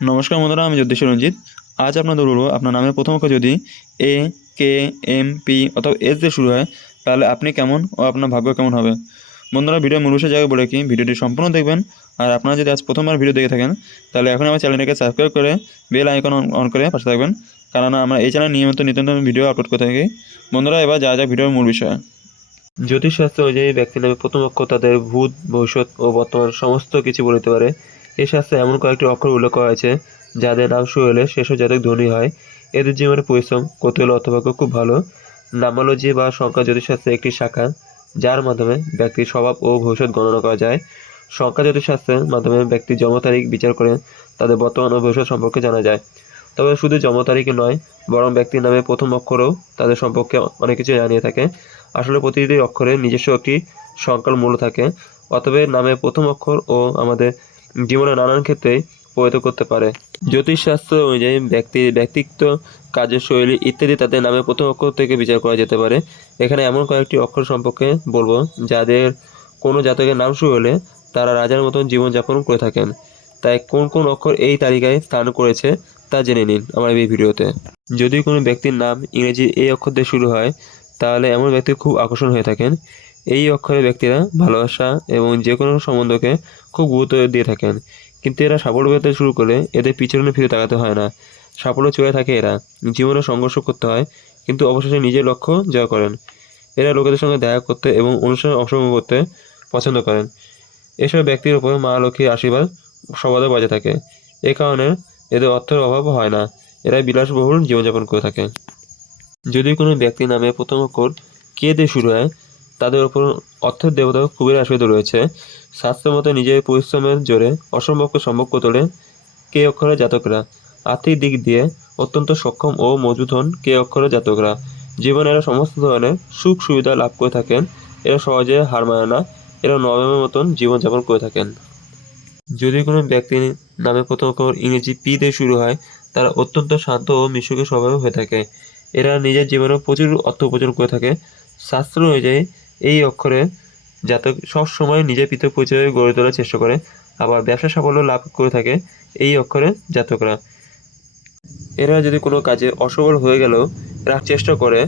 নমস্কার বন্ধুরা, আমি জ্যোতিষ রঞ্জিত। আজ আপনাদের বলবো, আপনার নামের প্রথম অক্ষর যদি এ, কে, এম, পি অথবা এস দিয়ে শুরু হয়, তাহলে আপনি কেমন ও আপনার ভাগ্য কেমন হবে। বন্ধুরা, ভিডিও মূল বিষয় জায়গায় বলে কি ভিডিওটি সম্পূর্ণ দেখবেন। আর আপনারা যদি আজ প্রথমবার ভিডিও দেখে থাকেন, তাহলে এখন আমার চ্যানেলটাকে সাবস্ক্রাইব করে বেল আইকন অন করে পাশে থাকবেন, কারণ আমরা এই চ্যানেলে নিয়মিত নিত্য নতুন ভিডিও আপলোড করে থাকি। বন্ধুরা, এবার যা ভিডিওর মূল বিষয়। জ্যোতিষশাস্ত্র অনুযায়ী ব্যক্তির নামে প্রথম অক্ষর তাদের ভূত, ভবিষ্যৎ ও বর্তমান সমস্ত কিছু বলতে পারে। এই শাস্ত্রে এমন কয়েকটি অক্ষর উল্লেখ করা হয়েছে যাদের নাম শুরু হলে শেষও জাতক ধনী হয়। এদের জীবনে পরিশ্রম, কৌতূহল, অর্থভাগ্য খুব ভালো। নামোলজি বা সংখ্যা জ্যোতিষশাস্ত্রের একটি শাখা, যার মাধ্যমে ব্যক্তির স্বভাব ও ভবিষ্যৎ গণনা করা যায়। সংখ্যা জ্যোতিষশাস্ত্রের মাধ্যমে ব্যক্তির জন্ম তারিখ বিচার করে তাদের বর্তমান ও ভবিষ্যৎ সম্পর্কে জানা যায়। তবে শুধু জন্ম তারিখই নয়, বরং ব্যক্তির নামে প্রথম অক্ষরও তাদের সম্পর্কে অনেক কিছু জানিয়ে থাকে। আসলে প্রতিটি অক্ষরের নিজস্ব একটি সংখ্যার মূল্য থাকে, অতএব নামের প্রথম অক্ষর ও আমাদের জীবনে নানান ক্ষেত্রে প্রভাবিত করতে পারে। জ্যোতিষশাস্ত্র অনুযায়ী ব্যক্তির ব্যক্তিত্ব, কাজের শৈলী ইত্যাদি তাদের নামের প্রথম অক্ষর থেকে বিচার করা যেতে পারে। এখানে এমন কয়েকটি অক্ষর সম্পর্কে বলবো যাদের কোনো জাতকের নাম শুরু হলে তারা রাজার মতন জীবনযাপন করে থাকেন। তাই কোন কোন অক্ষর এই তালিকায় স্থান করেছে তা জেনে নিন আমার এই ভিডিওতে। যদি কোনো ব্যক্তির নাম ইংরেজি এই অক্ষর দিয়ে শুরু হয়, তাহলে এমন ব্যক্তি খুব আকর্ষণ হয়ে থাকেন। এই অক্ষরের ব্যক্তিরা ভালোবাসা এবং যে কোনো সম্বন্ধকে খুব গুরুত্ব দিয়ে থাকেন। কিন্তু এরা সাফল্য পেতে শুরু করলে এদের পিছনে ফিরে তাকাতে হয় না। সাফল্য চলে থাকে এরা। জীবনে সংঘর্ষ করতে হয়, কিন্তু অবশেষে নিজের লক্ষ্য জয় করেন। এরা লোকেদের সঙ্গে দেখা করতে এবং অনুষ্ঠানে অংশগ্রহণ করতে পছন্দ করেন। এসব ব্যক্তির উপর মা লক্ষ্মীর আশীর্বাদ সর্বদা বজায় থাকে। এ কারণে এদের অর্থের অভাব হয় না। এরা বিলাসবহুল জীবনযাপন করে থাকে। যদি কোনো ব্যক্তির নামে প্রথম অক্ষর কে দিয়ে শুরু হয়, তাদের ওপর অর্থের দেবতা কুবের আশীর্বাদ রয়েছে। শাস্ত্রের মতে নিজের পরিশ্রমের জোরে অসম্ভবকে সম্ভব করে তোলে কে অক্ষরের জাতকরা। আর্থিক দিক দিয়ে অত্যন্ত সক্ষম ও মজবুত হন কে অক্ষরের জাতকরা। জীবনে এরা সমস্ত ধরনের সুখ সুবিধা লাভ করে থাকেন। এরা সহজে হার মানে না। এরা নরমের মতন জীবনযাপন করে থাকেন। যদি কোনো ব্যক্তির নামে প্রথম অক্ষর ইংরেজি পি দিয়ে শুরু হয়, তারা অত্যন্ত শান্ত ও মিশুকে স্বভাবের হয়ে থাকে। এরা নিজের জীবনে প্রচুর অর্থ উপার্জন করে থাকে। শাস্ত্র অনুযায়ী এই অক্ষরে জাতক সবসময় নিজের পৃথক পরিচয় গড়ে তোলার চেষ্টা করে। আবার ব্যবসা সাফল্য লাভ করে থাকে এই অক্ষরে জাতকরা। এরা যদি কোনো কাজে অসফল হয়ে গেলেও এরা চেষ্টা করে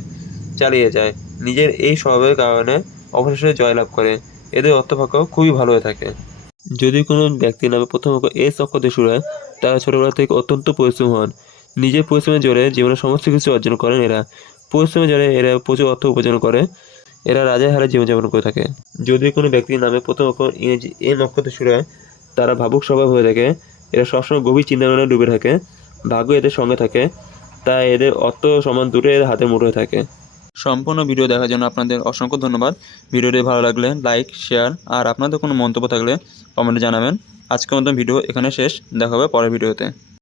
চালিয়ে যায়। নিজের এই স্বভাবের কারণে অবশেষে জয়লাভ করে। এদের অর্থভাগ্য খুবই ভালো হয়ে থাকে। যদি কোনো ব্যক্তির নামে প্রথম অক্ষর এস অক্ষর দিয়ে শুরু হয়, তারা ছোটবেলা থেকে অত্যন্ত পরিশ্রম হন। নিজের পরিশ্রমের জোরে জীবনে সমস্ত কিছু অর্জন করেন এরা। পরিশ্রমের জোরে এরা প্রচুর অর্থ উপার্জন করে। এরা রাজার হারে জীবনযাপন করে থাকে। যদি কোনো ব্যক্তির নামে প্রথম অক্ষর ইংরেজি এম অক্ষর দিয়ে শুরু হয়, তারা ভাবুক স্বভাব হয়ে থাকে। এরা সবসময় গভীর চিন্তাভাবনায় ডুবে থাকে। ভাগ্য এদের সঙ্গে থাকে, তাই এদের অর্থ সমান দুটো এদের হাতের মুঠোয় থাকে। সম্পূর্ণ ভিডিও দেখার জন্য আপনাদের অসংখ্য ধন্যবাদ। ভিডিওটি ভালো লাগলে লাইক, শেয়ার আর আপনাদের কোনো মন্তব্য থাকলে কমেন্টে জানাবেন। আজকের মতো ভিডিও এখানে শেষ। দেখা হবে পরের ভিডিওতে।